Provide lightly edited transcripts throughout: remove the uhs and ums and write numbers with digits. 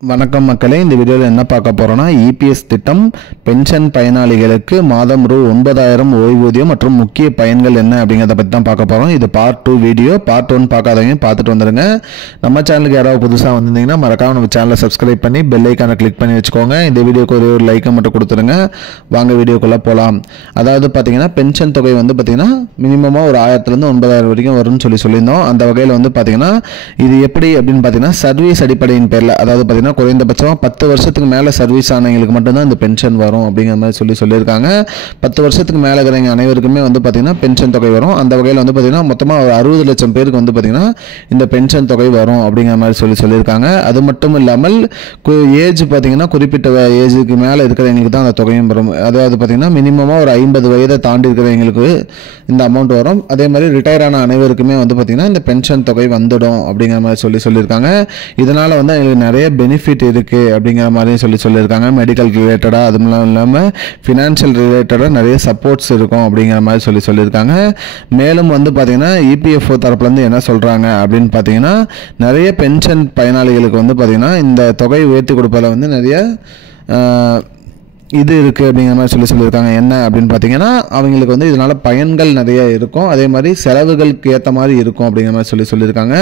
வணக்கம் மக்களே, இந்த வீடியோவில் என்ன பார்க்க போறோம்னா இபிஎஸ் திட்டம் பென்ஷன் பயனாளிகளுக்கு மாதம் ரூ 9,000 ஓய்வூதியம் மற்றும் முக்கிய பயன்கள் என்ன அப்படிங்கறத பத்தி தான் பார்க்க போறோம். இது பார்ட் 2 வீடியோ. பார்ட் 1 பார்க்காதவங்க பார்த்துட்டு வந்துருங்க. நம்ம சேனலுக்கு யாராவது புதுசா வந்திருந்தீங்கன்னா மறக்காம நம்ம சேனலை சப்ஸ்கிரைப் பண்ணி பெல் ஐகானை கிளிக் பண்ணி வச்சுக்கோங்க. இந்த வீடியோக்கு ஒரு லைக்கை மட்டும் கொடுத்துருங்க. வாங்க வீடியோக்குள்ள போலாம். அதாவது பாத்தீங்கன்னா பென்ஷன் தொகை வந்து பாத்தீங்கன்னா மினிமமா ஒரு 1000 இருந்து 9,000 வரைக்கும் வரும்னு சொல்லியிருந்தோம். அந்த வகையில் வந்து பாத்தீங்கன்னா இது எப்படி அப்படின்னு பாத்தீங்கன்னா சர்வீஸ் அடிப்படையின் பேர்ல, அதாவது பாத்தீங்கன்னா குறைந்தபட்சமா 10 வருஷத்துக்கு மேல சர்வீஸ் ஆனவங்களுக்கு மட்டும்தான் இந்த பென்ஷன் வரும் அப்படிங்கிற மாதிரி சொல்லியிருக்காங்க. 10 வருஷத்துக்கு மேல இருக்கிறவங்க அனைவருக்குமே வந்து பாத்தீங்கன்னா பென்ஷன் தொகை வரும். அந்த வகையில் வந்து பாத்தீங்கன்னா மொத்தமா ஒரு 60 லட்சம் பேருக்கு வந்து பாத்தீங்கன்னா இந்த பென்ஷன் தொகை வரும் அப்படிங்கிற மாதிரி சொல்லியிருக்காங்க. அது மட்டும் இல்லாமல் ஏஜ் பாத்தீங்கன்னா குறிப்பிட்ட ஏஜுக்கு மேல இருக்கிறவங்களுக்கு தான் அந்த தொகையும் வரும். அதாவது பாத்தீங்கன்னா மினிமமா ஒரு 50 வயதை தாண்டி இருக்கிறவங்களுக்கு இந்த அமௌண்ட் வரும். அதே மாதிரி ரிட்டையர் ஆன அனைவருக்குமே வந்து பாத்தீங்கன்னா இந்த பென்ஷன் தொகை வந்துடும் அப்படிங்கிற மாதிரி சொல்லியிருக்காங்க. இதனால வந்து எங்களுக்கு நிறைய பெனிஃபிட் இருக்கு அப்படிங்கிற மாதிரி சொல்லியிருக்காங்க. மெடிக்கல் ரிலேட்டடா, அது இல்லாமல் ஃபினான்ஷியல் ரிலேட்டடா நிறைய சப்போர்ட்ஸ் இருக்கும் அப்படிங்கிற மாதிரி சொல்லியிருக்காங்க. மேலும் வந்து பார்த்தீங்கன்னா இபிஎஃப்ஓ தரப்புலேருந்து என்ன சொல்றாங்க அப்படின்னு பார்த்தீங்கன்னா நிறைய பென்ஷன் பயனாளிகளுக்கு வந்து பார்த்தீங்கன்னா இந்த தொகை உயர்த்தி கொடுப்பதில் வந்து நிறைய இது இருக்குது அப்படிங்கிற மாதிரி சொல்லியிருக்காங்க. என்ன அப்படின்னு பார்த்தீங்கன்னா அவங்களுக்கு வந்து இதனால் பயன்கள் நிறைய இருக்கும். அதே மாதிரி செலவுகளுக்கு ஏற்ற மாதிரி இருக்கும் அப்படிங்கிற மாதிரி சொல்லியிருக்காங்க.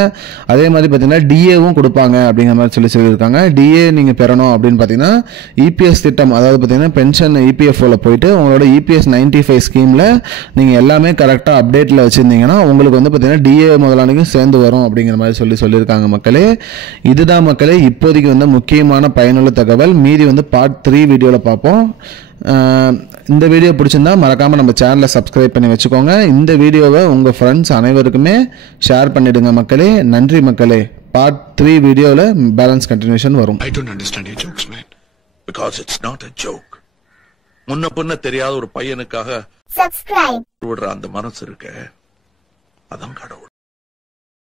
அதே மாதிரி பார்த்தீங்கன்னா டிஏவும் கொடுப்பாங்க அப்படிங்கிற மாதிரி சொல்லியிருக்காங்க. டிஏ நீங்கள் பெறணும் அப்படின்னு பார்த்தீங்கன்னா இபிஎஸ் திட்டம், அதாவது பார்த்தீங்கன்னா பென்ஷன் இபிஎஃப்ஓவில் போயிட்டு உங்களோட இபிஎஸ் 95 ஸ்கீமில் நீங்கள் எல்லாமே கரெக்டாக அப்டேட்டில் வச்சுருந்தீங்கன்னா உங்களுக்கு வந்து பார்த்தீங்கன்னா டிஏ முதலாளிக்கும் சேர்ந்து வரும் அப்படிங்கிற மாதிரி சொல்லியிருக்காங்க. மக்களே, இதுதான் மக்களே இப்போதைக்கு வந்து முக்கியமான பயனுள்ள தகவல். மீதி வந்து பார்ட் 3 வீடியோவில் பார்ப்போம். இந்த வீடியோ பிடிச்சிருந்தா மறக்காம நம்ம சேனலை சப்ஸ்கிரைப் பண்ணி வச்சுக்கோங்க. இந்த வீடியோவை உங்க ஃப்ரெண்ட்ஸ் அனைவருக்குமே ஷேர் பண்ணிடுங்க மக்களே. நன்றி மக்களே. பார்ட் 3 வீடியோல பேலன்ஸ் கண்டினியூஷன் வரும். I don't understand your jokes, man. Because it's not a joke. முன்ன பின்ன தெரியாத ஒரு பையனுக்காக subscribe விடுற அந்த மனசு இருக்க, அதான் கடவுள்.